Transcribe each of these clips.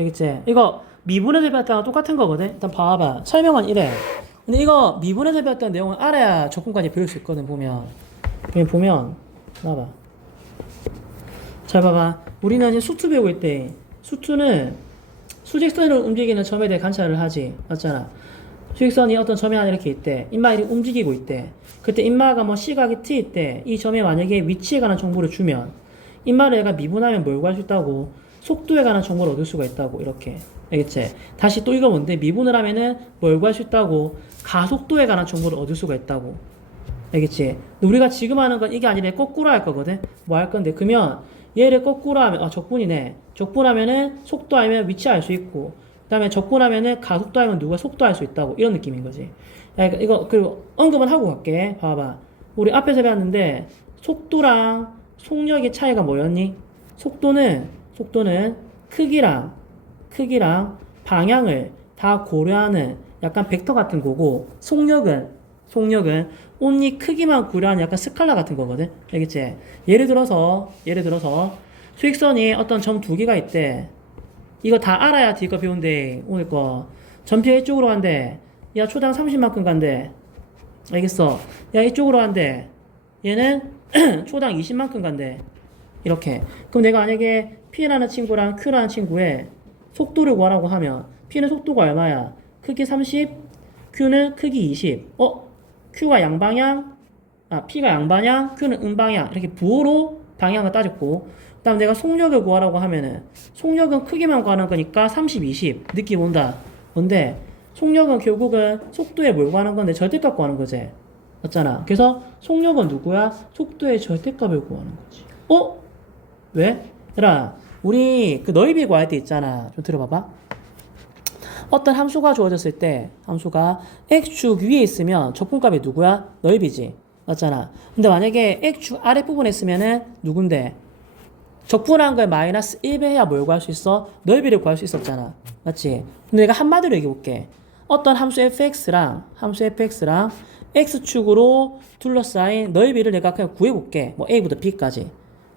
알겠지? 이거 미분에서 배웠던 거랑 똑같은 거거든. 일단 봐봐. 설명은 이래. 근데 이거 미분에서 배웠던 내용을 알아야 적분까지 배울 수 있거든. 보면 봐봐. 잘 봐봐. 우리는 이제 수투 배우고 있대. 수투는 수직선으로 움직이는 점에 대해 관찰을 하지. 맞잖아. 수직선이 어떤 점에 하나 이렇게 있대. 인마가 움직이고 있대. 그때 인마가 뭐 시각이 T 있대. 이 점에 만약에 위치에 관한 정보를 주면 인마를 얘가 미분하면 뭘 구할 수 있다고? 속도에 관한 정보를 얻을 수가 있다고. 이렇게. 알겠지? 다시 또 이거 뭔데? 미분을 하면은 뭘 구할 수 있다고? 가속도에 관한 정보를 얻을 수가 있다고. 알겠지? 우리가 지금 하는 건 이게 아니라 거꾸로 할 거거든? 뭐 할 건데? 그러면 얘를 거꾸로 하면, 적분이네. 적분하면은 속도 알면 위치 알 수 있고, 그 다음에 적분하면은 가속도 알면 누가 속도 알 수 있다고. 이런 느낌인 거지. 야, 이거, 그리고 언급은 하고 갈게. 봐봐. 우리 앞에서 배웠는데, 속도랑 속력의 차이가 뭐였니? 속도는 크기랑 방향을 다 고려하는 약간 벡터 같은 거고, 속력은 온리 크기만 고려하는 약간 스칼라 같은 거거든. 알겠지? 예를 들어서 수직선이 어떤 점 두 개가 있대. 이거 다 알아야 뒤거 배운대. 오늘 거. 점피가 이쪽으로 간대. 야, 초당 30만큼 간대. 알겠어? 야, 이쪽으로 간대. 얘는 초당 20만큼 간대. 이렇게. 그럼 내가 만약에 P라는 친구랑 Q라는 친구의 속도를 구하라고 하면 P는 속도가 얼마야? 크기 30, Q는 크기 20. Q가 양방향, P가 양방향, Q는 음방향. 이렇게 부호로 방향을 따졌고, 그 다음 내가 속력을 구하라고 하면은, 속력은 크기만 구하는 거니까 30, 20. 느낌 온다. 뭔데? 속력은 결국은 속도에 뭘 구하는 건데 절대값 구하는 거지. 맞잖아. 그래서 속력은 누구야? 속도의 절대값을 구하는 거지. 왜? 얘들아, 우리 그 넓이 구할 때 있잖아. 좀 들어봐봐. 어떤 함수가 주어졌을 때 함수가 x축 위에 있으면 적분값이 누구야? 넓이지. 맞잖아. 근데 만약에 x축 아랫부분에 있으면은 누군데? 적분한 걸 마이너스 1배 해야 뭘 구할 수 있어? 넓이를 구할 수 있었잖아. 맞지? 근데 내가 한마디로 얘기해볼게. 어떤 함수 fx랑 x축으로 둘러싸인 넓이를 내가 그냥 구해볼게. 뭐 a부터 b까지.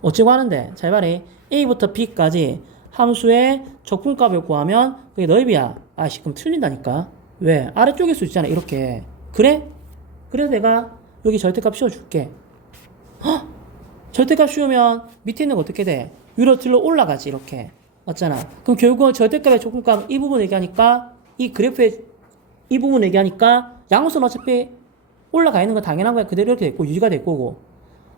어찌고 하는데? 잘 말해. a부터 b까지 함수의 적분값을 구하면 그게 넓이야. 그럼 틀린다니까. 왜? 아래쪽일 수 있잖아. 이렇게. 그래? 그래서 내가 여기 절대값 씌워줄게. 절대값 씌우면 밑에 있는 거 어떻게 돼? 위로 들러 올라가지. 이렇게. 맞잖아. 그럼 결국은 절대값의 적분값 이 부분 얘기하니까 이 그래프의 이 부분 얘기하니까 양수는 어차피 올라가 있는 건 당연한 거야. 그대로 이렇게 됐고 유지가 될 거고.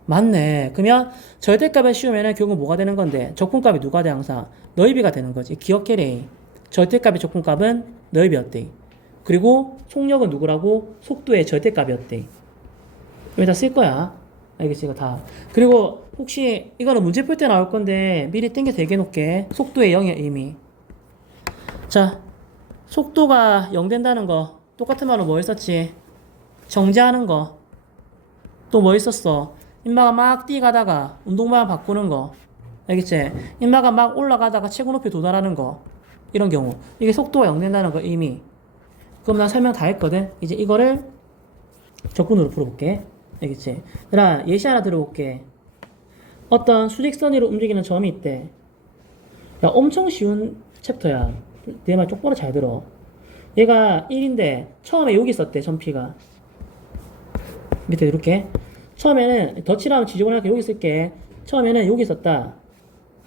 맞네. 그러면 절대값에 씌우면은 결국 뭐가 되는 건데? 적분값이 누가 돼 항상? 넓이가 되는 거지. 기억해래. 절대값의 적분값은 넓이였대. 그리고 속력은 누구라고? 속도의 절대값이었대. 여기다 쓸 거야. 알겠지? 이거 다. 그리고 혹시 이거는 문제 풀 때 나올 건데 미리 땡겨 대게 놓게. 속도의 0의 의미. 자, 속도가 0 된다는 거 똑같은 말로 뭐 했었지? 정지하는 거. 또 뭐 있었어? 인마가 막 뛰가다가 운동방향 바꾸는 거. 알겠지? 인마가 막 올라가다가 최고 높이 도달하는 거. 이런 경우. 이게 속도가 0 된다는 거 이미. 그럼 나 설명 다 했거든? 이제 이거를 적분으로 풀어볼게. 알겠지? 얘들아, 예시 하나 들어볼게. 어떤 수직선 위로 움직이는 점이 있대. 야, 엄청 쉬운 챕터야. 내 말 똑바로 잘 들어. 얘가 1인데 처음에 여기 있었대, 점피가. 밑에 이렇게. 처음에는 덧칠하면 지저분하게 여기 쓸게. 처음에는 여기 있었다.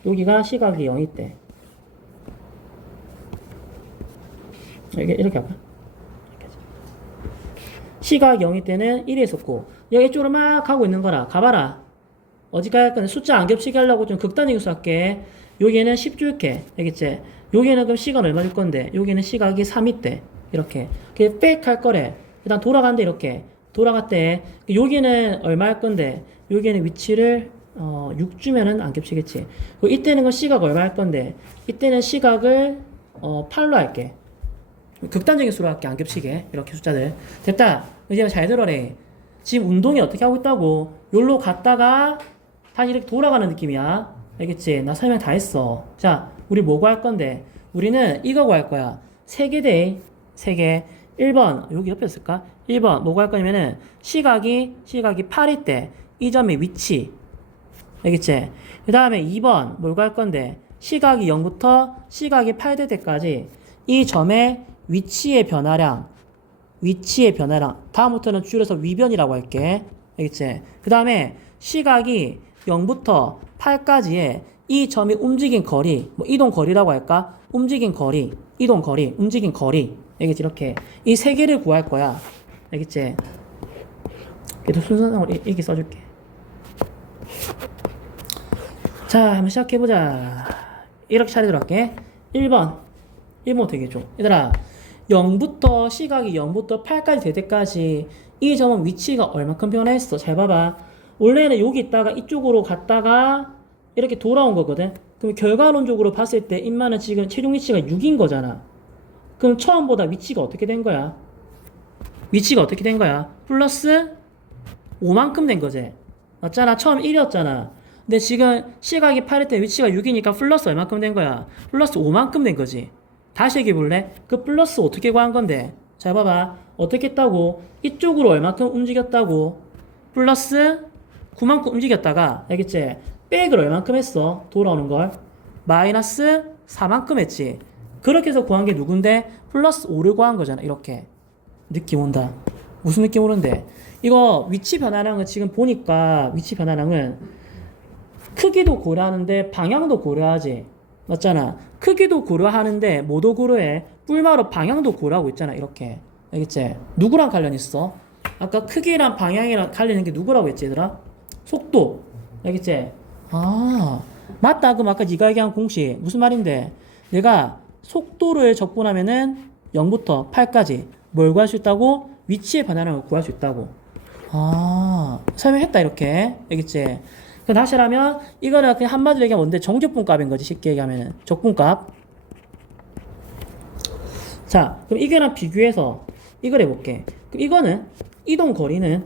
여기가 시각이 0이 있대. 이렇게 할까? 시각 0이 때는 1에 있었고 여기 이쪽으로 막 가고 있는 거라. 가봐라. 어디까지 할 건데 숫자 안 겹치게 하려고 좀 극단적인 수 할게. 여기에는 10 줄게. 알겠지? 여기에는 그럼 시각 얼마 줄 건데 여기는 시각이 3 있대. 이렇게. 그게 빽 할 거래. 그 다음 돌아간대. 이렇게. 돌아갔대. 여기는 얼마 할 건데 여기는 위치를 6 주면은 안 겹치겠지. 그리고 이때는 그 시각 얼마 할 건데 이때는 시각을 8로 할게. 극단적인 수로 할게. 안 겹치게. 이렇게 숫자들. 됐다. 이제 잘 들어래. 지금 운동이 어떻게 하고 있다고? 여기로 갔다가 다시 이렇게 돌아가는 느낌이야. 알겠지? 나 설명 다 했어. 자, 우리 뭐 구할 건데? 우리는 이거 구할 거야. 3개 돼. 3개. 1번, 여기 옆에 있을까? 1번, 뭐 구할 거냐면은, 시각이 8일 때, 이 점의 위치. 알겠지? 그 다음에 2번, 뭘 구할 건데? 시각이 0부터 시각이 8 될 때까지 이 점의 위치의 변화량 다음부터는 줄여서 위변이라고 할게. 알겠지? 그 다음에 시각이 0부터 8까지의 이 점이 움직인 거리, 뭐 이동 거리라고 할까? 움직인 거리, 이동 거리, 움직인 거리. 알겠지? 이렇게 이 세 개를 구할 거야. 알겠지? 그래도 순서상으로 이렇게 써줄게. 자, 한번 시작해보자. 이렇게 차례대로 할게. 1번 어떻게 해줘? 얘들아, 0부터 시각이 0부터 8까지 될 때까지 이 점은 위치가 얼마큼 변화했어? 잘 봐봐. 원래는 여기 있다가 이쪽으로 갔다가 이렇게 돌아온 거거든. 그럼 결과론적으로 봤을 때 인마는 지금 최종 위치가 6인 거잖아. 그럼 처음보다 위치가 어떻게 된 거야? 플러스 5만큼 된 거지. 맞잖아. 처음 1이었잖아. 근데 지금 시각이 8일 때 위치가 6이니까 플러스 얼마큼 된 거야? 플러스 5만큼 된 거지. 다시 얘기해 볼래? 그 플러스 어떻게 구한 건데? 잘 봐봐. 어떻게 했다고? 이쪽으로 얼마큼 움직였다고? 플러스 9만큼 움직였다가, 알겠지? 백을 얼마큼 했어? 돌아오는 걸? 마이너스 4만큼 했지. 그렇게 해서 구한 게 누군데? 플러스 5를 구한 거잖아. 이렇게. 느낌 온다. 무슨 느낌 오는데? 이거 위치 변화량은 지금 보니까 위치 변화량은 크기도 고려하는데 방향도 고려하지. 맞잖아. 크기도 고려하는데 뭐도 고려해? 뿔마로 방향도 고려하고 있잖아. 이렇게. 알겠지? 누구랑 관련 있어? 아까 크기랑 방향이랑 관련있는 게 누구라고 했지 얘들아? 속도. 알겠지? 아, 맞다. 그럼 아까 네가 얘기한 공식 무슨 말인데? 내가 속도를 적분하면은 0부터 8까지 뭘 구할 수 있다고? 위치의 변화량을 구할 수 있다고. 아, 설명했다 이렇게. 알겠지? 그럼 다시 하면 이거는 그냥 한마디로 얘기하면 뭔데? 정적분값인 거지. 쉽게 얘기하면은 적분값. 자, 그럼 이거랑 비교해서 이걸 해볼게. 그럼 이거는 이동 거리는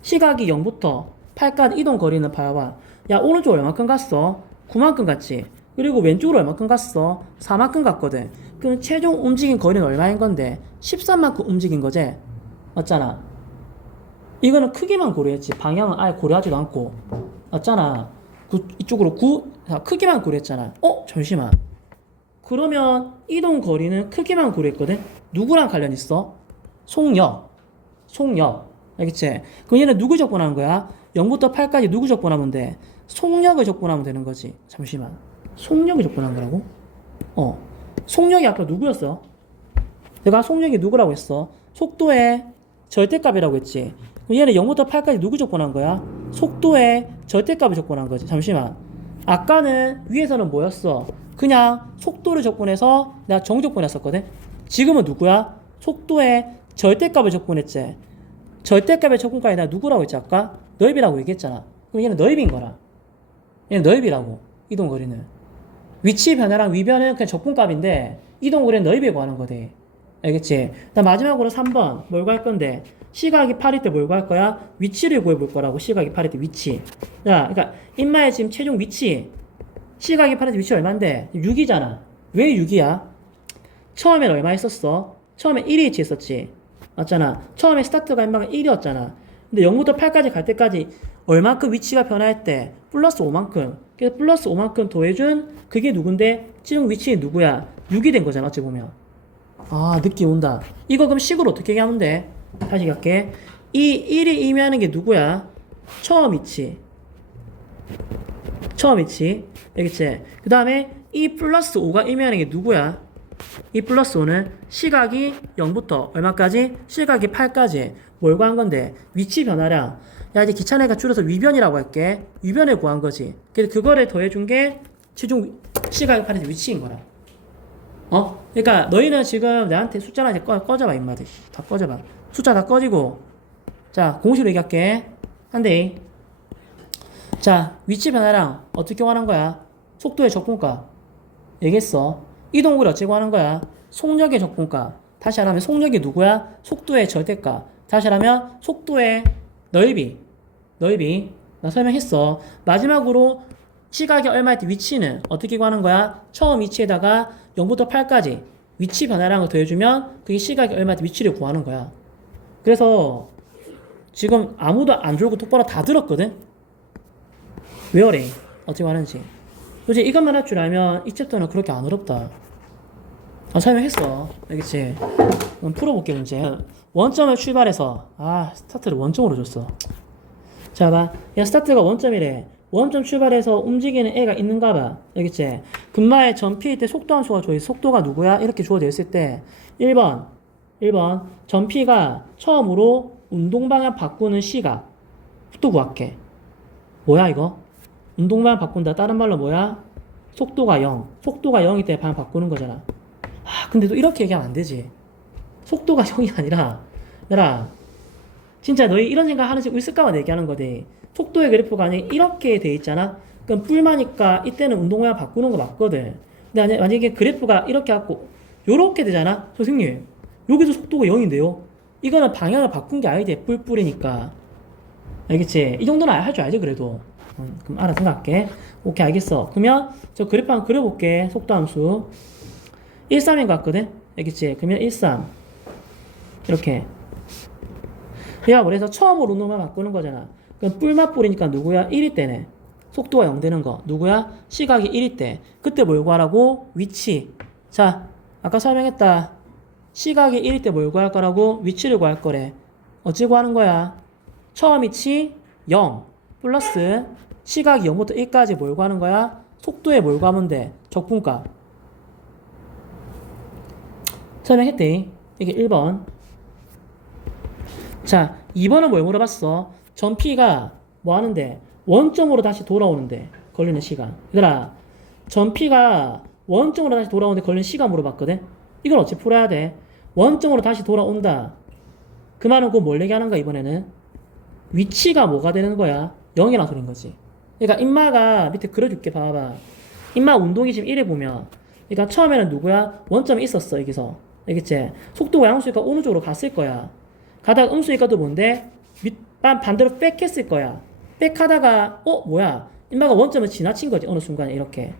시각이 0부터 8까지 이동 거리는 봐봐. 야, 오른쪽 얼마큼 갔어? 9만큼 갔지. 그리고 왼쪽으로 얼마큼 갔어? 4만큼 갔거든. 그럼 최종 움직인 거리는 얼마인 건데? 13만큼 움직인 거지? 맞잖아. 이거는 크기만 고려했지. 방향은 아예 고려하지도 않고. 맞잖아. 이쪽으로 크기만 고려했잖아. 잠시만. 그러면 이동 거리는 크기만 고려했거든? 누구랑 관련 있어? 속력. 알겠지? 그럼 얘는 누구 적분하는 거야? 0부터 8까지 누구 적분하면 돼? 속력을 적분하면 되는 거지. 잠시만. 속력을 적분한 거라고? 속력이 아까 누구였어? 내가 속력이 누구라고 했어? 속도의 절대값이라고 했지. 그럼 얘는 0부터 8까지 누구 적분한 거야? 속도의 절대값을 적분한 거지. 잠시만. 아까는 위에서는 뭐였어? 그냥 속도를 적분해서 내가 정적분했었거든? 지금은 누구야? 속도의 절대값을 적분했지. 절대값의 적분까지 내가 누구라고 했지 아까? 넓이라고 얘기했잖아. 그럼 얘는 넓이인 거라. 얘는 넓이라고. 이동거리는. 위치 변화랑 위변은 그냥 적분값인데 이동거리는 넓이에 구하는 거대. 알겠지? 마지막으로 3번 뭘 구할 건데 시각이 8일 때 뭘 구할 거야? 위치를 구해볼 거라고. 시각이 8일 때 위치. 자, 그러니까 인마의 지금 최종 위치. 시각이 8일 때 위치 얼마인데? 6이잖아. 왜 6이야? 처음엔 얼마 있었어? 처음엔 1이 위치했었지. 맞잖아. 처음에 스타트가 인마가 1이었잖아. 근데 0부터 8까지 갈 때까지 얼마큼 위치가 변화했대? 플러스 5만큼. 그래서 플러스 5만큼 더해준 그게 누군데? 지금 위치는 누구야? 6이 된 거잖아. 어찌 보면. 아, 느낌 온다. 이거 그럼 식으로 어떻게 하면 돼? 다시 갈게. 이 1이 의미하는 게 누구야? 처음 위치. 알겠지? 그 다음에 이 플러스 5가 의미하는 게 누구야? 이 플러스 5는 시각이 0부터 얼마까지? 시각이 8까지. 뭘 구한 건데? 위치 변화량. 야, 이제 귀찮으니까 줄여서 위변이라고 할게. 위변을 구한 거지. 그래서 그거를 더해준 게 최종 시각이 8에서 위치인 거라. 그러니까 너희는 지금 내한테 숫자나 이제 꺼져봐, 임마들. 다 꺼져봐. 숫자 다 꺼지고. 자, 공식으로 얘기할게. 한대. 자, 위치 변화량 어떻게 구하는 거야? 속도의 적분값. 얘기했어. 이동거리 어떻게 구하는 거야? 속력의 적분값. 다시 하면 속력이 누구야? 속도의 절대값. 다시 하면 속도의 넓이. 나 설명했어. 마지막으로 시각이 얼마일 때 위치는 어떻게 구하는 거야? 처음 위치에다가 0부터 8까지 위치 변화량을 더해주면 그게 시각이 얼마일 때 위치를 구하는 거야. 그래서 지금 아무도 안 졸고 똑바로 다 들었거든? 외워래. 어떻게 하는지. 이제 이것만 할 줄 알면 이 챕터는 그렇게 안 어렵다. 설명했어. 알겠지? 그럼 풀어볼게, 문제. 원점을 출발해서, 스타트를 원점으로 줬어. 자, 봐. 야, 스타트가 원점이래. 원점 출발해서 움직이는 애가 있는가 봐. 알겠지? 금마의 전피일 때 속도 함수가 줘있어. 속도가 누구야? 이렇게 주어져 있을 때, 1번. 전피가 처음으로 운동방향 바꾸는 시각. 속도 구할게. 뭐야, 이거? 운동방향 바꾼다. 다른 말로 뭐야? 속도가 0. 속도가 0일 때 방향 바꾸는 거잖아. 근데 또 이렇게 얘기하면 안 되지. 속도가 0이 아니라, 얘들아, 진짜 너희 이런 생각 하는지 있을까봐 얘기하는 거지. 속도의 그래프가 아니 이렇게 돼 있잖아. 그럼 뿔마니까 이때는 운동방향 바꾸는 거 맞거든. 근데 만약에 그래프가 이렇게 갖고 요렇게 되잖아. 선생님, 여기서 속도가 0인데요. 이거는 방향을 바꾼 게 아니지. 뿔뿔이니까. 알겠지? 이 정도는 할 줄 알지 그래도. 그럼 알아 생각할게. 오케이, 알겠어. 그러면 저 그래프 한번 그려볼게. 속도 함수 13인 것 같거든. 알겠지? 그러면 13 이렇게 얘가 뭐래서 처음으로 운동만 바꾸는 거잖아. 그럼 뿔맛 뿌리니까 누구야? 1일 때네. 속도가 0 되는 거 누구야? 시각이 1일 때. 그때 뭘 구하라고? 위치. 자, 아까 설명했다. 시각이 1일 때 뭘 구할 거라고? 위치를 구할 거래. 어찌 구하는 거야? 처음 위치 0 플러스 시각이 0부터 1까지 뭘 구하는 거야? 속도에 뭘 구하면 돼? 적분값. 설명했대. 이게 1번. 자, 2번은 뭘 물어봤어? 전피가 뭐 하는데? 원점으로 다시 돌아오는데 걸리는 시간. 얘들아, 전피가 원점으로 다시 돌아오는데 걸리는 시간 물어봤거든? 이걸 어찌 풀어야 돼? 원점으로 다시 돌아온다. 그 말은 그 뭘 얘기하는 거야, 이번에는? 위치가 뭐가 되는 거야? 0이라는 소린 거지. 그러니까 인마가 밑에 그려줄게, 봐봐. 인마 운동이 지금 이래 보면, 그러니까 처음에는 누구야? 원점이 있었어, 여기서. 알겠지? 속도가 양수니까 어느 쪽으로 갔을 거야. 가다가 음수니까 또 뭔데? 반대로 백했을 거야. 백하다가 뭐야? 인마가 원점을 지나친 거지, 어느 순간에 이렇게.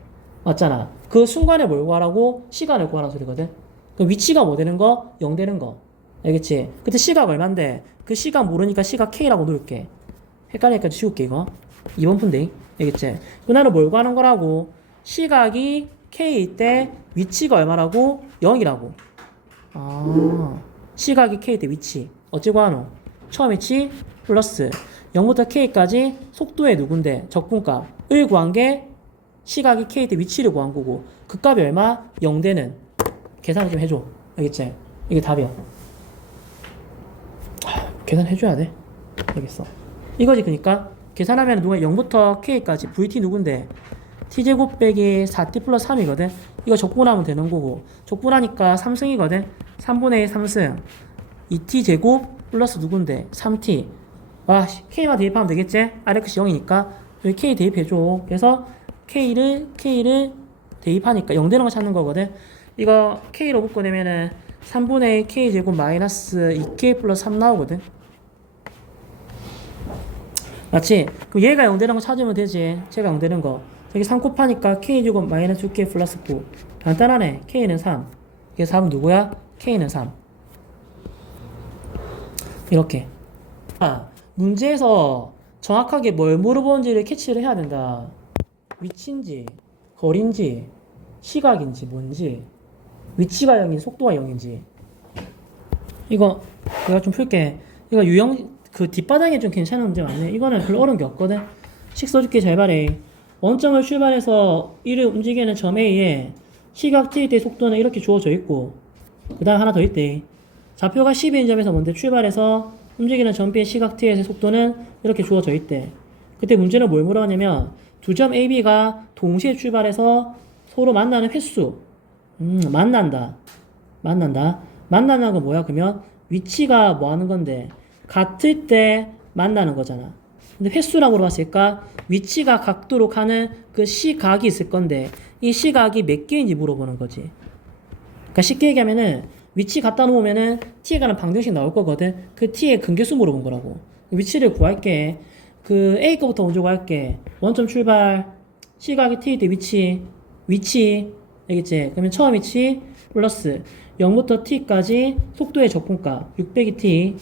맞잖아. 그 순간에 뭘 구하라고? 시간을 구하라는 소리거든. 그 위치가 뭐 되는 거? 0 되는 거. 알겠지? 그때 시각 얼만데? 그 시각 모르니까 시각 K라고 놓을게. 헷갈리니까 지울게, 이거. 2번 푼데. 알겠지? 그 나는 뭘 구하는 거라고? 시각이 K일 때 위치가 얼마라고? 0이라고. 시각이 K일 때 위치. 어찌 구하노? 처음 위치 플러스 0부터 K까지 속도의 누군데? 적분값을 구한 게 시각이 K일 때 위치를 구한 거고 그 값이 얼마? 0 되는. 계산을 좀 해줘. 알겠지? 이게 답이야. 계산해줘야 돼. 알겠어. 이거지. 그니까 계산하면 누가 0부터 K까지 VT 누군데? T제곱 빼기 4T 플러스 3이거든. 이거 적분하면 되는 거고 적분하니까 3승이거든. 3분의 1 3승 2T제곱 플러스 누군데? 3T. K만 대입하면 되겠지? RX 0이니까 여기 K 대입해줘. 그래서 K를 대입하니까 0 되는 거 찾는 거거든. 이거 K로 묶어내면은 3분의 1 K제곱 마이너스 2K 플러스 3 나오거든. 맞지? 그럼 얘가 0 되는 거 찾으면 되지. 제가 0 되는 거. 여기 3 곱하니까 K제곱 마이너스 6K 플러스 9. 간단하네. K는 3. 이게 3은 누구야? K는 3. 이렇게. 문제에서 정확하게 뭘 물어보는지를 캐치를 해야 된다. 위치인지, 거리인지, 시각인지, 뭔지, 위치가 0인지, 속도가 0인지. 이거 내가 좀 풀게. 이거 유형, 그 뒷바닥에 좀 괜찮은 문제 많네. 이거는 별로 어려운 게 없거든. 식 써줄게. 잘 봐래. 원점을 출발해서 이를 움직이는 점 A에 시각 T일 때 속도는 이렇게 주어져 있고 그 다음 하나 더 있대. 좌표가 12인 점에서 먼저 출발해서 움직이는 점 B의 시각 T의 속도는 이렇게 주어져 있대. 그때 문제는 뭘 물어봤냐면 두 점 A, B가 동시에 출발해서 서로 만나는 횟수. 만난다. 만나는 건 뭐야? 그러면 위치가 뭐 하는 건데 같을 때 만나는 거잖아. 근데 횟수라고 물어봤을까? 위치가 각도로 가는 그 시각이 있을 건데 이 시각이 몇 개인지 물어보는 거지. 그러니까 쉽게 얘기하면은 위치 갖다 놓으면은 t에 가는 방정식 나올 거거든. 그 t의 근계수 물어본 거라고. 위치를 구할게. 그 a 거부터 먼저 구할게. 원점 출발 시각이 t일 때 위치 알겠지? 그러면 처음 위치 플러스 0부터 t까지 속도의 적분값 6 빼기 t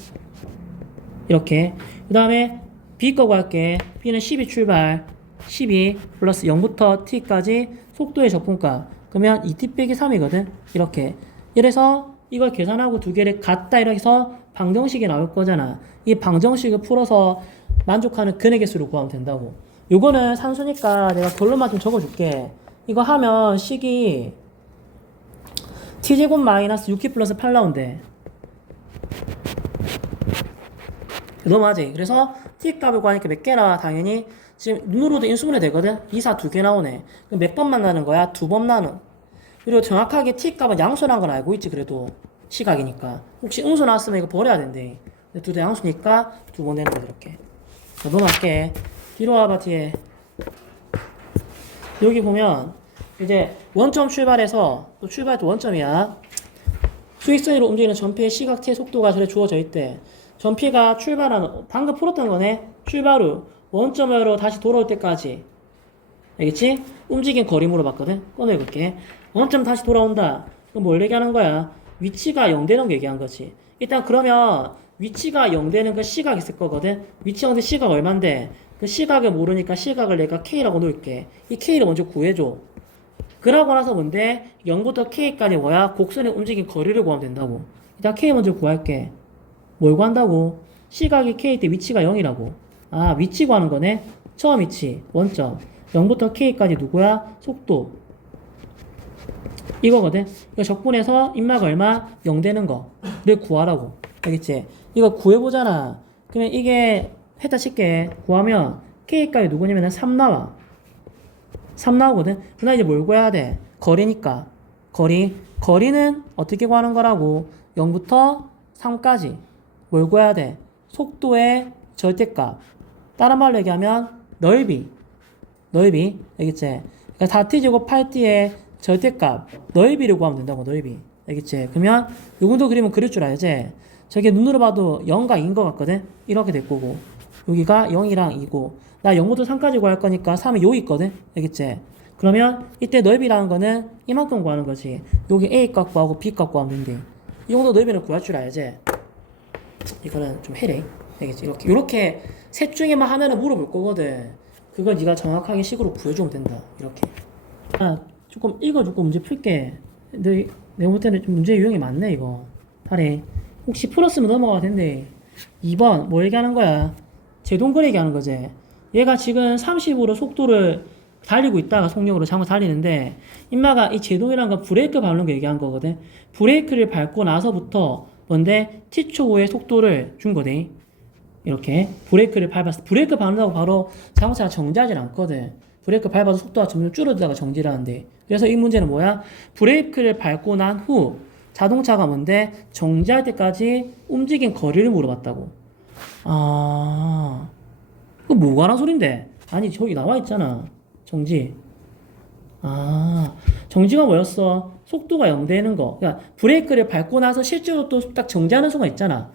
이렇게. 그 다음에 b 거 구할게. b는 12 출발 12 플러스 0부터 t까지 속도의 적분값. 그러면 2t 빼기 3이거든. 이렇게. 이래서 이걸 계산하고 두 개를 같다 이렇게 해서 방정식이 나올 거잖아. 이 방정식을 풀어서 만족하는 근액의 수를 구하면 된다고. 요거는 산수니까 내가 결론만 좀 적어줄게. 이거 하면 식이 t제곱 마이너스 6t 플러스 8 나온대. 너무하지? 그래서 t 값을 구하니까 몇 개 나와? 당연히 지금 눈으로도 인수분해 되거든? 2, 4 두 개 나오네. 그럼 몇 번 만나는 거야? 두 번 나는. 그리고 정확하게 t 값은 양수라는 건 알고 있지 그래도 시각이니까. 혹시 음수 나왔으면 이거 버려야 된대. 근데 둘 다 양수니까 두 번 되는 거야 이렇게. 자, 넘어갈게. 뒤로 와봐 뒤에. 여기 보면 이제 원점 출발해서 또 출발 또 원점이야. 수직선으로 움직이는 전피의 시각 t의 속도가 저래 주어져 있대. 전피가 출발하는 방금 풀었던 거네. 출발 후 원점으로 다시 돌아올 때까지. 알겠지? 움직인 거리 물어봤거든. 꺼내볼게. 원점 다시 돌아온다. 그럼 뭘 얘기하는 거야? 위치가 0 되는 거 얘기한 거지. 일단 그러면 위치가 0 되는 그 시각 있을 거거든. 위치 0 된 시각 얼만데 그 시각을 모르니까 시각을 내가 K라고 놓을게. 이 K를 먼저 구해줘. 그러고 나서 뭔데? 0부터 K까지 뭐야? 곡선의 움직인 거리를 구하면 된다고. 일단 K 먼저 구할게. 뭘 구한다고? 시각이 K 때 위치가 0이라고. 아, 위치 구하는 거네? 처음 위치, 원점. 0부터 K까지 누구야? 속도. 이거거든? 이거 적분해서 인마가 얼마? 0 되는 거를 구하라고. 알겠지? 이거 구해보잖아. 그러면 이게 했다 칠게. 구하면 K값이 누구냐면 3 나와. 3 나오거든? 그다음 이제 뭘 구해야 돼? 거리니까. 거리는 어떻게 구하는 거라고? 0부터 3까지. 뭘 구해야 돼? 속도의 절대값. 다른 말로 얘기하면 넓이. 알겠지? 그러니까 4t제곱 8t의 절대값. 넓이를 구하면 된다고, 넓이. 알겠지? 그러면 요 정도 그리면 그릴 줄 알지? 저게 눈으로 봐도 0과 2인 것 같거든? 이렇게 될 거고. 여기가 0이랑 2고. 나 0부터 3까지 구할 거니까 3은 요 있거든? 알겠지? 그러면 이때 넓이라는 거는 이만큼 구하는 거지. 여기 A값 구하고 B값 구하면 된대. 이 정도 넓이를 구할 줄 알지? 이거는 좀 해래. 알겠지? 이렇게 셋 중에만 하면은 물어볼 거거든. 그걸 네가 정확하게 식으로 구해주면 된다. 이렇게. 아, 조금 읽어주고 문제 풀게. 근데 내가 볼 때는 좀 문제 유형이 많네, 이거. 하래. 혹시 풀었으면 넘어가야 된대. 2번, 뭐 얘기하는 거야? 제동거리 얘기하는 거지. 얘가 지금 30으로 속도를 달리고 있다가 속력으로 잘못 달리는데, 임마가 이 제동이란 건 브레이크 밟는 거 얘기한 거거든. 브레이크를 밟고 나서부터 뭔데? t초 후에 속도를 준 거네. 이렇게. 브레이크를 밟았어. 브레이크 밟는다고 바로 자동차가 정지하진 않거든. 브레이크 밟아서 속도가 점점 줄어들다가 정지를 하는데. 그래서 이 문제는 뭐야? 브레이크를 밟고 난 후 자동차가 뭔데? 정지할 때까지 움직인 거리를 물어봤다고. 아, 그거 뭐가 하는 소린데? 아니, 저기 나와 있잖아. 정지. 아, 정지가 뭐였어? 속도가 0 되는 거. 그러니까 브레이크를 밟고 나서 실제로 또 딱 정지하는 순간 있잖아.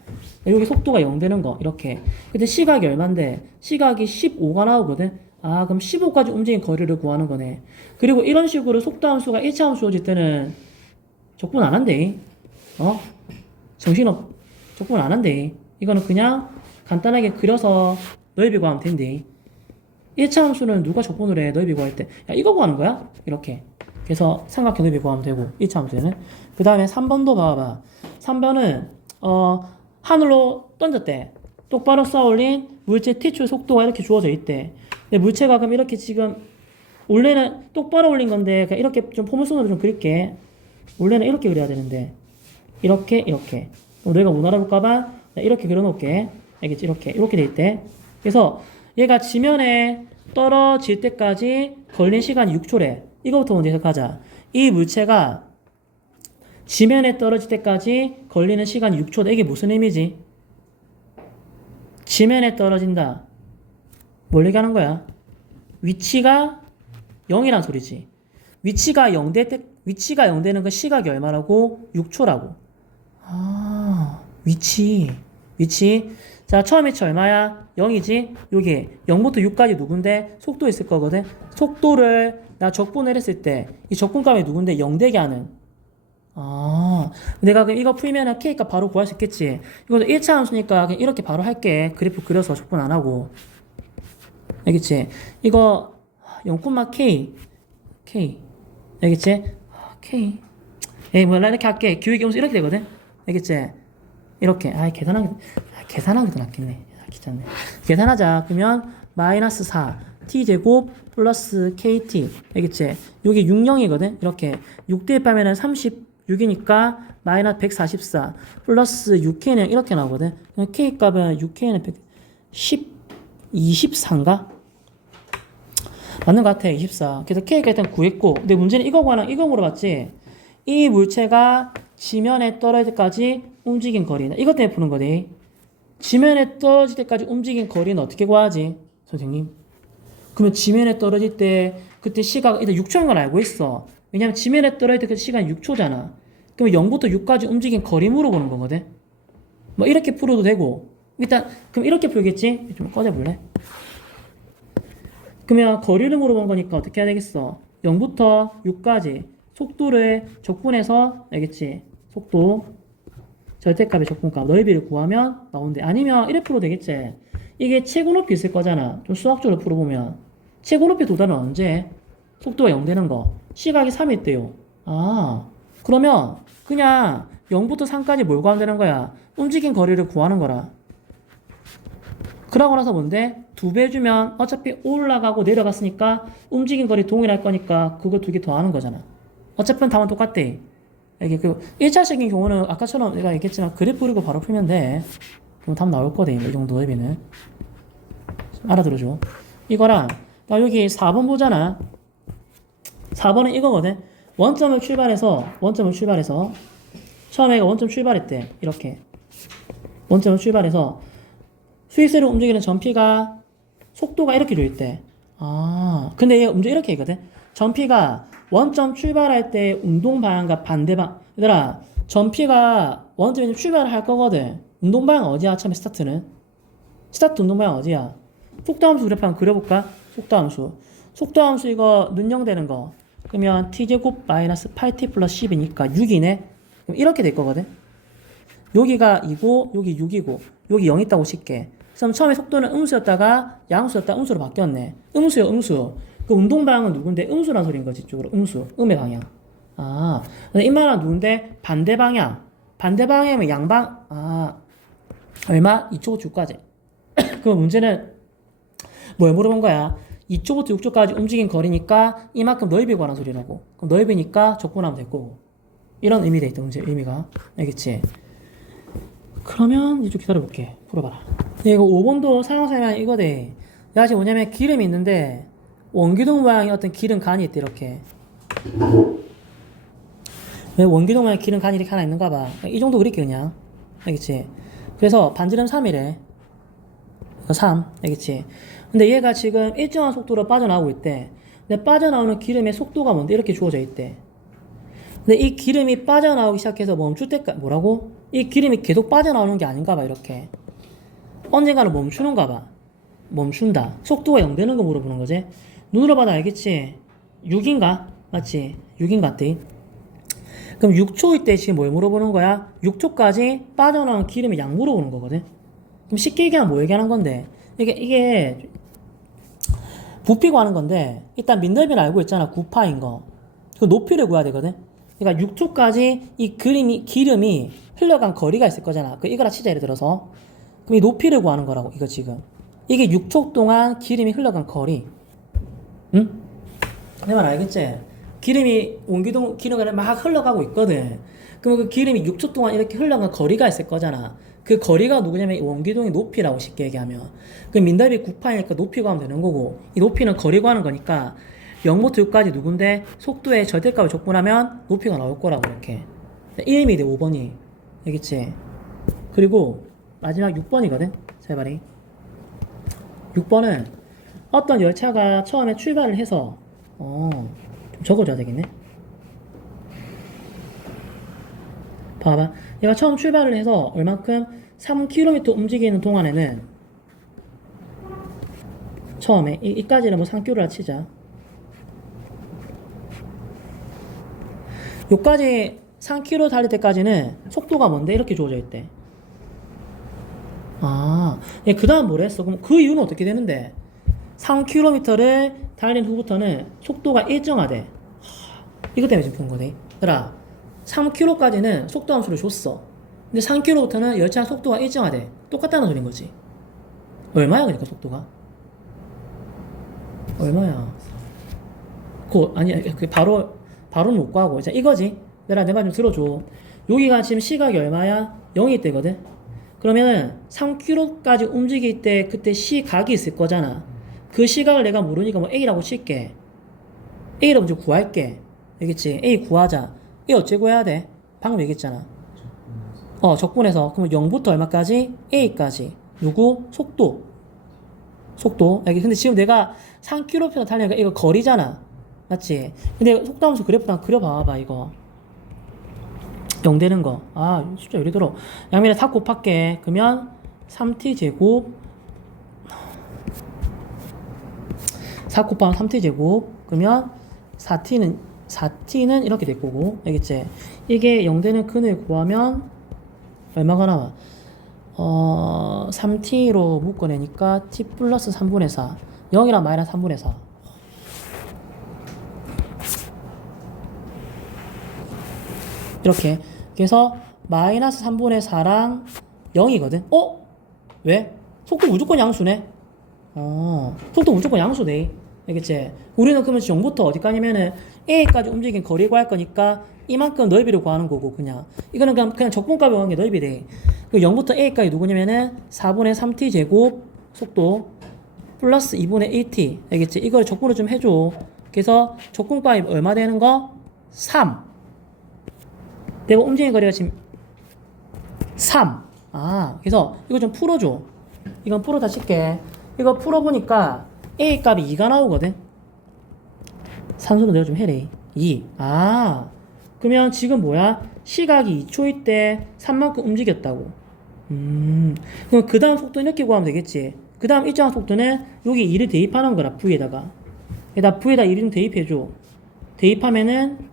여기 속도가 0 되는 거. 이렇게. 근데 시각이 얼만데? 시각이 15가 나오거든? 아, 그럼 15까지 움직인 거리를 구하는 거네. 그리고 이런 식으로 속도 함수가 1차 함수어질 때는 적분 안 한대. 정신없, 적분 안 한대. 이거는 그냥 간단하게 그려서 넓이 구하면 된대. 1차 함수는 누가 적분을 해? 넓이 구할 때. 야, 이거 구하는 거야? 이렇게. 그래서 삼각형 넓이 구하면 되고, 1차 함수에는. 그 다음에 3번도 봐봐. 3번은, 하늘로 던졌대. 똑바로 쌓아 올린 물체 t초의 속도가 이렇게 주어져 있대. 근데 물체가 그럼 이렇게 지금, 원래는 똑바로 올린 건데, 그냥 이렇게 좀 포물선으로 좀 그릴게. 원래는 이렇게 그려야 되는데, 이렇게. 그럼 내가 못 알아볼까봐 이렇게 그려놓을게. 알겠지? 이렇게 돼 있대. 그래서 얘가 지면에 떨어질 때까지 걸린 시간이 6초래. 이거부터 먼저 해석하자. 이 물체가 지면에 떨어질 때까지 걸리는 시간이 6초다. 이게 무슨 의미지? 지면에 떨어진다. 뭘 얘기하는 거야? 위치가 0이란 소리지. 위치가 0 되는 건 시각이 얼마라고? 6초라고. 아, 위치. 자, 처음 위치 얼마야? 0이지? 여기 0부터 6까지 누군데? 속도 있을 거거든? 속도를 나 적분을 했을 때 이 적분값이 누군데? 0 되게 하는. 아, 내가 그럼 이거 풀면은 K값 바로 구할 수 있겠지? 이것도 1차 함수니까 그냥 이렇게 바로 할게. 그래프 그려서 적분 안 하고. 알겠지? 이거 0,k k 알겠지? k 에이 몰라 이렇게 할게. 기울기 음수 이렇게 되거든. 알겠지? 이렇게 계산하는 게 더 낫겠네. 귀찮네. 계산하자. 그러면 마이너스 4 t제곱 플러스 kt 알겠지? 여기 60이거든. 이렇게 6 대입하면 36이니까 마이너스 144 플러스 6k는 이렇게 나오거든. k 값은 6k는 24인가? 맞는 것 같아. 24. 그래서 k가 일단 구했고, 근데 문제는 이거 물어봤지. 이 물체가 지면에 떨어질 때까지 움직인 거리는 이것 때문에 푸는 거지. 지면에 떨어질 때까지 움직인 거리는 어떻게 구하지? 선생님. 그러면 지면에 떨어질 때 그때 시각 일단 6초인 걸 알고 있어. 왜냐면 지면에 떨어질 때 그 시간이 6초잖아. 그러면 0부터 6까지 움직인 거리 물어보는 거거든. 뭐 이렇게 풀어도 되고. 일단 그럼 이렇게 풀겠지? 좀 꺼져볼래? 그러면 거리를 물어본 거니까 어떻게 해야 되겠어? 0부터 6까지 속도를 적분해서 알겠지? 속도 절대값의 적분값 넓이를 구하면 나오는데 아니면 이래 풀어도 되겠지? 이게 최고 높이 있을 거잖아. 좀 수학적으로 풀어보면 최고 높이 도달은 언제? 속도가 0 되는 거. 시각이 3이 있대요. 아 그러면 그냥 0부터 3까지 뭘 구하면 되는 거야? 움직인 거리를 구하는 거라. 그러고 나서 뭔데? 2배 주면 어차피 올라가고 내려갔으니까 움직인 거리 동일할 거니까 그거 2개 더하는 거잖아. 어차피 답은 똑같대. 이게 그 1차식인 경우는 아까처럼 내가 얘기했지만 그래프 그리고 바로 풀면 돼. 그럼 답 나올 거대. 이 정도 넓이는. 알아들어줘. 이거랑 나 여기 4번 보잖아. 4번은 이거거든. 원점을 출발해서 처음에 원점 출발했대. 이렇게 원점을 출발해서 수익세로 움직이는 전피가 속도가 이렇게 돼 있대. 아, 근데 얘 움직이 이렇게 있거든. 전피가 원점 출발할 때 운동 방향과 반대방. 얘들아, 전피가 원점에 출발을 할 거거든. 운동 방향 어디야? 처음에 스타트는. 스타트 운동 방향 어디야? 속도함수 그래프 한번 그려볼까? 속도함수 이거 눈형되는 거. 그러면 t제곱 마이너스 8t 플러스 10이니까 6이네. 그럼 이렇게 될 거거든. 여기가 2고 여기 6이고 여기 0 있다고 칠게. 그럼 처음에 속도는 음수였다가 양수였다 음수로 바뀌었네. 음수요 음수. 그 운동 방향은 누군데? 음수란 소리인 거지. 이쪽으로 음수. 음의 방향. 아, 이 말은 누군데? 반대 방향. 반대 방향이면 양방. 아, 얼마? 2초부터 6까지. 그럼 문제는 뭘 물어본 거야? 2초부터 6초까지 움직인 거리니까 이만큼 넓이 관한 소리라고. 그럼 넓이니까 적분하면 될 거고. 이런 의미 돼 있다. 문제 의미가. 알겠지? 그러면 이쪽 기다려볼게. 풀어봐라. 이거 5번도 사용사면 이거대. 내가 지금 뭐냐면 기름이 있는데 원기둥 모양의 어떤 기름 간이 있대. 이렇게. 왜 원기둥 모양의 기름 간이 이렇게 하나 있는가 봐. 이 정도 그릴게 그냥. 알겠지? 그래서 반지름 3이래. 3. 알겠지? 근데 얘가 지금 일정한 속도로 빠져나오고 있대. 근데 빠져나오는 기름의 속도가 뭔데? 이렇게 주어져 있대. 근데 이 기름이 빠져나오기 시작해서 멈출 때까지 뭐라고? 이 기름이 계속 빠져나오는 게 아닌가 봐. 이렇게 언젠가는 멈추는가 봐. 멈춘다. 속도가 0 되는 거 물어보는 거지. 눈으로 봐도 알겠지? 6인가? 맞지? 6인 것 같아. 그럼 6초일 때 지금 뭘 물어보는 거야? 6초까지 빠져나오는 기름의 양 물어보는 거거든. 그럼 쉽게 얘기하면 뭐 얘기하는 건데? 이게 부피 구하는 건데 일단 민넓이는 알고 있잖아. 9파인 거. 그 높이를 구해야 되거든. 그러니까 6초까지 이 기름이 흘러간 거리가 있을 거잖아. 이거라 치자 예를 들어서. 그럼 이 높이를 구하는 거라고. 이거 지금. 이게 6초 동안 기름이 흘러간 거리. 응? 내 말 알겠지? 기름이 기름이 막 흘러가고 있거든. 그럼 그 기름이 6초 동안 이렇게 흘러간 거리가 있을 거잖아. 그 거리가 누구냐면 원기둥의 높이라고 쉽게 얘기하면. 그 민답이 9파이니까 높이 구하면 되는 거고 이 높이는 거리 구하는 거니까 0부터 6까지 누군데 속도의 절대값을 적분하면 높이가 나올 거라고 이렇게. 1m 대 5번이. 알겠지? 그리고 마지막 6번이거든. 제발이. 6번은 어떤 열차가 처음에 출발을 해서 좀 적어줘야 되겠네. 봐봐. 얘가 처음 출발을 해서 얼만큼 3km 움직이는 동안에는 처음에 이까지는 뭐 3km라 치자. 요까지 3km 달릴 때까지는 속도가 뭔데? 이렇게 주어져 있대. 아, 그 다음 뭘 했어? 그럼 그 이유는 어떻게 되는데? 3km를 달린 후부터는 속도가 일정하대. 이것 때문에 지금 본 거네. 얘들아, 3km까지는 속도 함수를 줬어. 근데 3km부터는 열차 속도가 일정하대. 똑같다는 소린 거지. 얼마야, 그러니까 속도가? 얼마야? 아니, 바로는 못 구하고. 자, 이거지. 얘들아, 내 말 좀 들어줘. 여기가 지금 시각이 얼마야? 0이 되거든? 그러면 3km까지 움직일 때 그때 시각이 있을 거잖아. 그 시각을 내가 모르니까 뭐 A라고 칠게. A를 먼저 구할게. 알겠지? A 구하자. A 어째 구해야 돼? 방금 얘기했잖아. 적분해서. 그러면 0부터 얼마까지? A까지. 누구? 속도. 알겠지? 근데 지금 내가 3km 달리니까 이거 거리잖아. 맞지? 근데 속도함수 그래프 한번 그려봐봐, 이거. 0 되는 거. 진짜 요리 들어. 양면에 4 곱할게. 그러면 3t제곱 4 곱하면 3t제곱 그러면 4t는 이렇게 될 거고. 알겠지? 이게 0 되는 근을 구하면 얼마가 나와? 3t로 묶어내니까 t 플러스 3분의 4 0이랑 마이너스 3분의 4 이렇게. 그래서 마이너스 3분의 4랑 0이거든. 왜? 속도 무조건 양수네. 속도 무조건 양수네. 알겠지? 우리는 그러면 0부터 어디까지면은 A까지 움직인 거리 구할 거니까 이만큼 넓이를 구하는 거고, 그냥. 이거는 그냥 적분값에 구하는 게 넓이래. 0부터 A까지 누구냐면은 4분의 3t 제곱 속도 플러스 2분의 1t. 알겠지? 이걸 적분을 좀 해줘. 그래서 적분값이 얼마 되는 거? 3. 내가 움직이는 거리가 지금 3. 그래서 이거 좀 풀어줘. 이건 풀어다 칠게. 이거 풀어보니까 A 값이 2가 나오거든. 산수로 내가 좀 해래. 2. 그러면 지금 뭐야? 시각이 2초일 때 3만큼 움직였다고. 그럼 그 다음 속도 이렇게 구하면 되겠지. 그 다음 일정한 속도는 여기 2를 대입하는 거라, V에다가. V에다 2를 좀 대입해줘. 대입하면은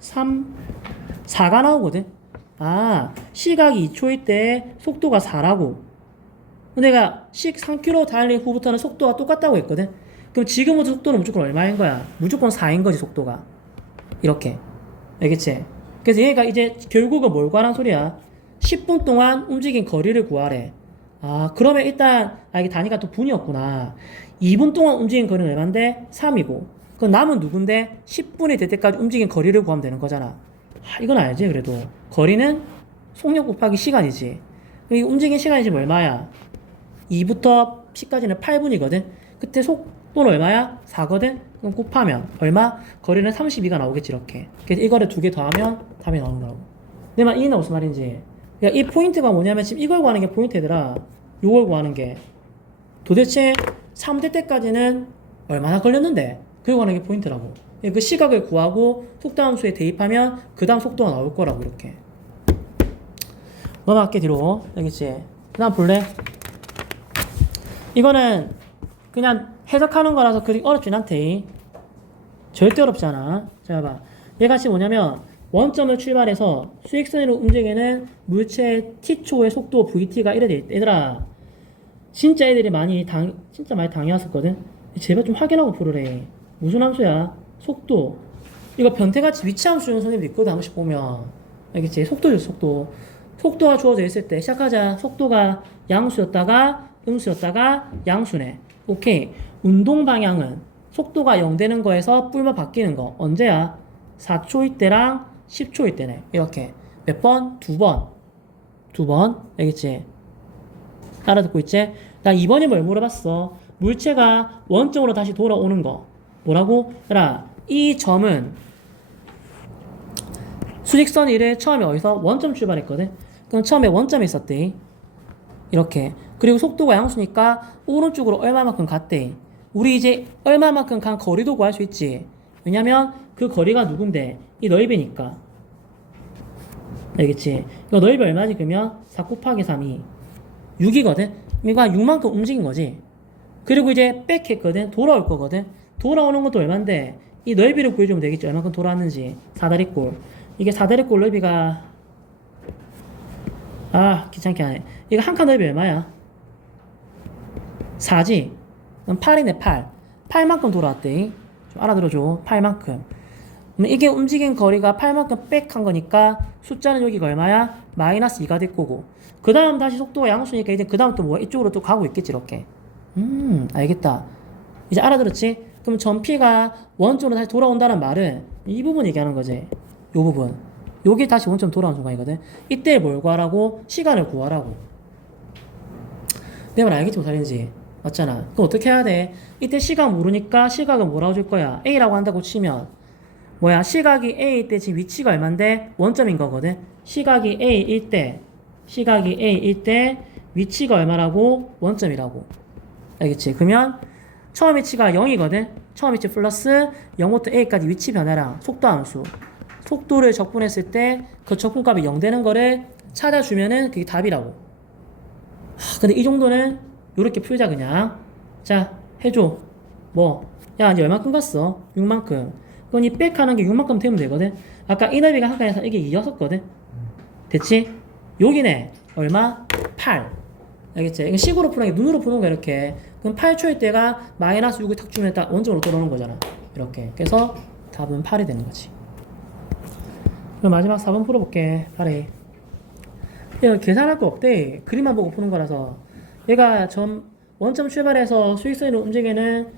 4가 나오거든. 시각이 2초일 때 속도가 4라고. 내가 3km 달린 후부터는 속도가 똑같다고 했거든. 그럼 지금부터 속도는 무조건 얼마인 거야? 무조건 4인 거지, 속도가. 이렇게. 알겠지? 그래서 얘가 이제 결국은 뭘 구하란 소리야? 10분 동안 움직인 거리를 구하래. 그러면 일단, 이게 단위가 또 분이었구나. 2분 동안 움직인 거리는 얼만데? 3이고. 그럼 남은 누군데? 10분이 될 때까지 움직인 거리를 구하면 되는 거잖아. 이건 알지, 그래도. 거리는 속력 곱하기 시간이지. 이 움직인 시간이 지금 얼마야? 2부터 10까지는 8분이거든. 그때 속도는 얼마야? 4거든? 그럼 곱하면 얼마? 거리는 32가 나오겠지, 이렇게. 그래서 이거를 두 개 더하면 답이 나오는 거라고. 내 말 이해나 무슨 말인지. 이 포인트가 뭐냐면 지금 이걸 구하는 게 포인트더라. 요걸 구하는 게. 도대체 3대 때까지는 얼마나 걸렸는데? 그걸 구하는 게 포인트라고. 그 시각을 구하고 속도함수에 대입하면 그 다음 속도가 나올 거라고, 이렇게. 넘어갈게, 뒤로. 알겠지? 그 다음 볼래? 이거는 그냥 해석하는 거라서 그리 어렵진 않대. 절대 어렵지 않아. 자, 봐. 얘가 지금 뭐냐면 원점을 출발해서 수직선으로 움직이는 물체 t초의 속도 vt가 이래 돼 있다. 얘들아, 진짜 애들이 진짜 많이 당해왔었거든. 제발 좀 확인하고 풀으래. 무슨 함수야? 속도. 이거 변태같이 위치함수 주는 선생님도 있거든, 한 번씩 보면. 알겠지? 속도죠, 속도. 속도가 주어져 있을 때 시작하자. 속도가 양수였다가 음수였다가 양수네. 오케이. 운동 방향은 속도가 0 되는 거에서 뿔마 바뀌는 거 언제야? 4초일 때랑 10초일 때네. 이렇게 몇 번? 2번. 2번. 알겠지? 알아듣고 있지? 나 2번이 뭘 물어봤어? 물체가 원점으로 다시 돌아오는 거. 뭐라고? 이 점은 수직선 1에 처음에 어디서? 원점 출발했거든. 그럼 처음에 원점에 있었대. 이렇게. 그리고 속도가 양수니까 오른쪽으로 얼마만큼 갔대. 우리 이제 얼마만큼 간 거리도 구할 수 있지. 왜냐면 그 거리가 누군데? 이 넓이니까. 알겠지? 이거 넓이 얼마지? 그러면 4 곱하기 3이 6이거든? 그러니까 6만큼 움직인 거지. 그리고 이제 백했거든? 돌아올 거거든? 돌아오는 것도 얼만데? 이 넓이를 구해주면 되겠지. 얼마큼 돌아왔는지. 사다리꼴. 이게 사다리꼴 넓이가 귀찮게 하네. 이거 한 칸 넓이 얼마야? 4지? 그럼 8이네, 8. 8만큼 돌아왔대. 좀 알아들어줘. 8만큼. 이게 움직인 거리가 8만큼 빽한 거니까 숫자는 여기가 얼마야? 마이너스 2가 될 거고. 그 다음 다시 속도가 양수니까 이제 그 다음 또 뭐야? 이쪽으로 또 가고 있겠지, 이렇게. 알겠다. 이제 알아들었지? 그럼 전피가 원점으로 다시 돌아온다는 말은 이 부분 얘기하는 거지. 요 부분. 요게 다시 원점 돌아온 순간이거든. 이때 뭘 구하라고? 시간을 구하라고. 내 말 알겠지, 못알겠지? 맞잖아. 그럼 어떻게 해야 돼? 이때 시각 모르니까 시각은 뭐라고 줄 거야? A라고 한다고 치면 뭐야? 시각이 A일 때 지금 위치가 얼만데? 원점인 거거든. 시각이 A일 때 위치가 얼마라고? 원점이라고. 알겠지? 그러면 처음 위치가 0이거든. 처음 위치 플러스 0부터 A까지 위치 변화랑 속도 함수. 속도를 적분했을 때 그 적분값이 0 되는 거를 찾아주면은 그게 답이라고. 근데 이 정도는 요렇게 풀자 그냥. 자, 해줘. 뭐? 야, 이제 얼마큼 갔어? 6만큼. 그럼 이 백하는 게 6만큼 되면 되거든. 아까 이 너비가 한 칸에서 이게 2였었거든. 됐지? 여기네. 얼마? 8. 알겠지? 이거 식으로 푸는 게 눈으로 푸는 거야, 이렇게. 그럼 8초일 때가 마이너스 6을 탁 주면 딱 원점으로 돌아오는 거잖아. 이렇게. 그래서 답은 8이 되는 거지. 그럼 마지막 4번 풀어볼게. 8에. 얘가 계산할 거 없대. 그림만 보고 푸는 거라서. 얘가 원점 출발해서 수익선으로 움직이는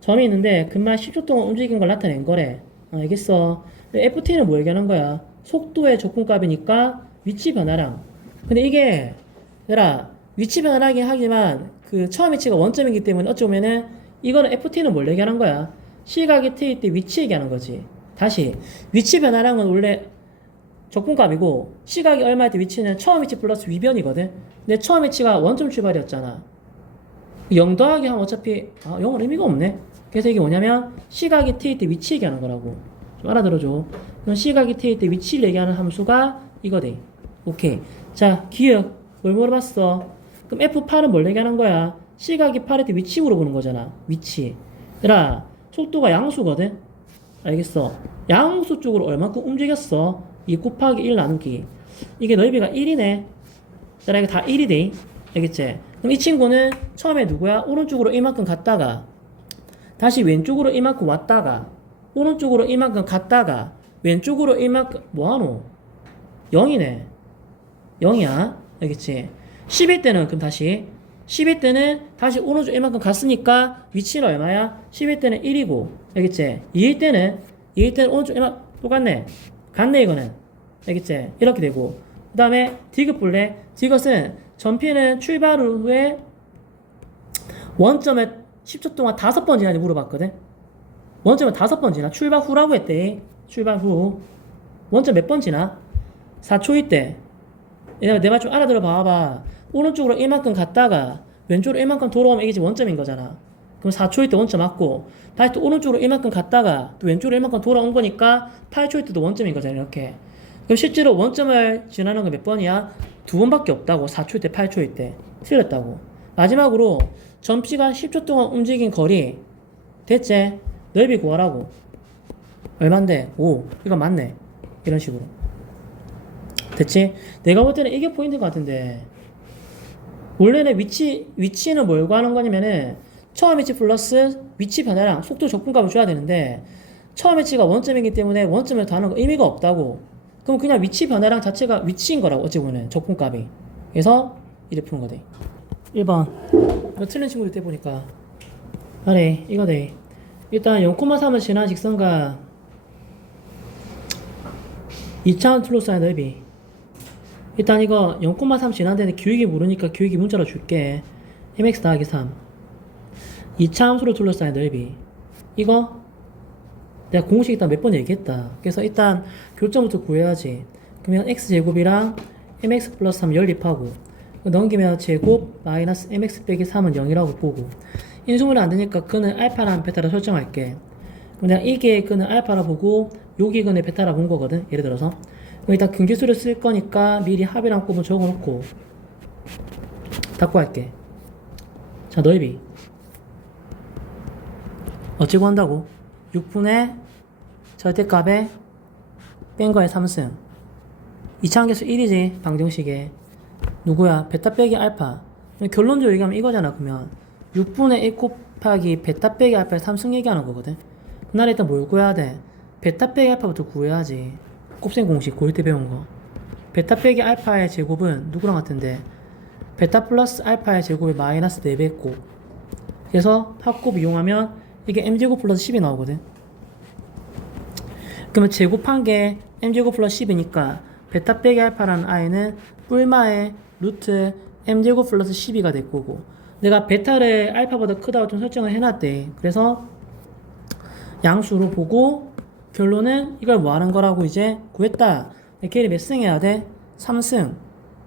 점이 있는데 금방 10초 동안 움직인 걸 나타낸 거래. 알겠어. FT는 뭐 얘기하는 거야? 속도의 적분값이니까 위치 변화량. 근데 이게 얘들아 위치 변화량이긴 하지만 그 처음 위치가 원점이기 때문에 어찌 보면은 이거는 FT는 뭘 얘기하는 거야? 시각이 트일 때 위치 얘기하는 거지. 다시 위치 변화량은 원래 적분값이고 시각이 얼마일 때 위치는 처음 위치 플러스 위변이거든. 근데 처음 위치가 원점 출발이었잖아. 0 더하기 하면 어차피 0은 의미가 없네. 그래서 이게 뭐냐면 시각이 트일 때 위치 얘기하는 거라고. 좀 알아들어줘. 그럼 시각이 트일 때 위치를 얘기하는 함수가 이거돼. 오케이. 자, 기억. 뭘 물어봤어? 그럼 F8은 뭘 얘기하는 거야? 시각이 8일 때 위치 물어보는 거잖아. 위치. 얘들아, 속도가 양수거든? 알겠어. 양수 쪽으로 얼마큼 움직였어? 2 곱하기 1 나누기. 이게 넓이가 1이네. 얘들아, 이거 다 1이 돼. 알겠지? 그럼 이 친구는 처음에 누구야? 오른쪽으로 이만큼 갔다가 다시 왼쪽으로 이만큼 왔다가 오른쪽으로 이만큼 갔다가 왼쪽으로 이만큼 뭐하노? 0이네. 0이야. 알겠지? 10일 때는 그럼 다시 10일 때는 다시 오른쪽 이만큼 갔으니까 위치는 얼마야? 10일 때는 1이고 알겠지? 2일 때는 오른쪽 이만큼 똑같네. 같네 이거는. 알겠지? 이렇게 되고 그 다음에 디귿 볼래? 디귿은 전피는 출발 후에 원점에 10초 동안 5번 지나는지 물어봤거든. 원점에 5번 지나. 출발 후라고 했대. 출발 후. 원점 몇 번 지나? 4초일 때. 내 말 좀 알아들어 봐봐. 오른쪽으로 이만큼 갔다가 왼쪽으로 이만큼 돌아오면 이게 지금 원점인 거잖아. 그럼 4초일 때 원점 맞고 다시 또 오른쪽으로 이만큼 갔다가 또 왼쪽으로 이만큼 돌아온 거니까 8초일 때도 원점인 거잖아. 이렇게. 그럼 실제로 원점을 지나는 건 몇 번이야? 2번밖에 없다고. 4초일 때 8초일 때. 틀렸다고. 마지막으로 점피가 10초 동안 움직인 거리 됐지? 넓이 구하라고. 얼만데? 5. 이거 맞네. 이런 식으로. 됐지? 내가 볼 때는 이게 포인트인 것 같은데 원래는 위치는 뭘 구하는 거냐면은 처음 위치 플러스 위치 변화량 속도 적분값을 줘야 되는데 처음 위치가 원점이기 때문에 원점을 더하는 거 의미가 없다고. 그럼 그냥 위치 변화량 자체가 위치인 거라고 어찌 보면 적분값이. 그래서 이렇게 푸는 거돼. 1번 이거 틀린 친구들 때 보니까 아래 이거 돼. 일단 0,3을 지난 직선과 2차원 둘러싸인 넓이. 일단 이거 0,3 지난 데는 기울기 모르니까 기울기 문자로 줄게. mx 더하기 3 2차 함수로 둘러싸인 넓이. 이거 내가 공식 일단 몇 번 얘기했다. 그래서 일단 교점부터 구해야지. 그러면 x제곱이랑 mx 플러스 3 연립하고 넘기면 제곱 마이너스 mx 빼기 3은 0이라고 보고 인수분해 안되니까 그는 알파랑 베타라 설정할게. 그럼 내가 이게 그는 알파라 보고 여기 그는 베타라 본 거거든. 예를 들어서 일단 근계수를 쓸 거니까 미리 합이랑 곱은 적어놓고 닫고 할게. 자, 넓이 어찌 구한다고? 6분의 절대값에 뺀 거에 3승 2차함계수 1이지 방정식에. 누구야? 베타 빼기 알파. 결론적으로 얘기하면 이거잖아. 그러면 6분의 1 곱하기 베타 빼기 알파의 3승 얘기하는 거거든. 그날 일단 뭘 구해야 돼? 베타 빼기 알파부터 구해야지. 곱셈 공식 고1 때 배운 거. 베타 빼기 알파의 제곱은 누구랑 같은데? 베타 플러스 알파의 제곱이 마이너스 4배고, 그래서 합곱 이용하면 이게 m제곱 플러스 10이 나오거든. 그러면 제곱한 게 m제곱 플러스 10이니까 베타 빼기 알파라는 i는 뿔마의 루트 m제곱 플러스 12가 될 거고, 내가 베타를 알파보다 크다고 좀 설정을 해놨대. 그래서 양수로 보고 결론은 이걸 뭐 하는 거라고 이제 구했다. 걔를 몇 승 해야 돼? 3승.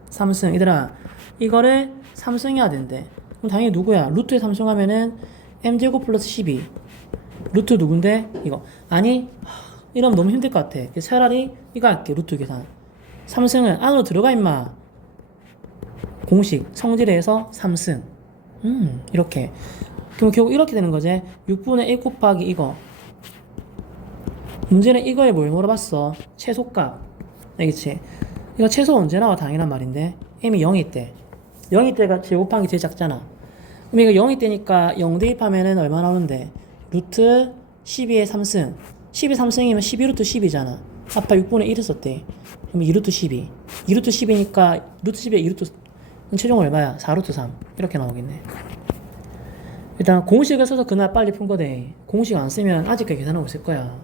3승. 얘들아, 이거를 3승 해야 된대. 그럼 당연히 누구야? 루트에 3승 하면은 m제곱 플러스 12. 루트 누군데? 이거. 아니, 이러면 너무 힘들 것 같아. 그래서 차라리 이거 할게. 루트 계산. 3승은 안으로 들어가 임마. 공식 성질에서 3승. 이렇게. 그럼 결국 이렇게 되는 거지. 6분의 1 곱하기 이거. 문제는 이거에 뭘 물어봤어? 최소값. 알겠지? 이거 최소 언제 나와? 당연한 말인데 m이 0일 때. 0일 때가 제곱한 게 제일 작잖아. 그럼 이거 0일 때니까 0 대입하면은 얼마 나오는데? 루트 12의 3승. 12 3승이면 12루트 10이잖아. 아까 6분의 1을 썼대. 그럼 2루트 12. 2루트 10이니까 루트 10에 2루트 최종 얼마야? 4루트 3. 이렇게 나오겠네. 일단 공식을 써서 그날 빨리 푼 거대. 공식 안 쓰면 아직까지 계산하고 있을 거야.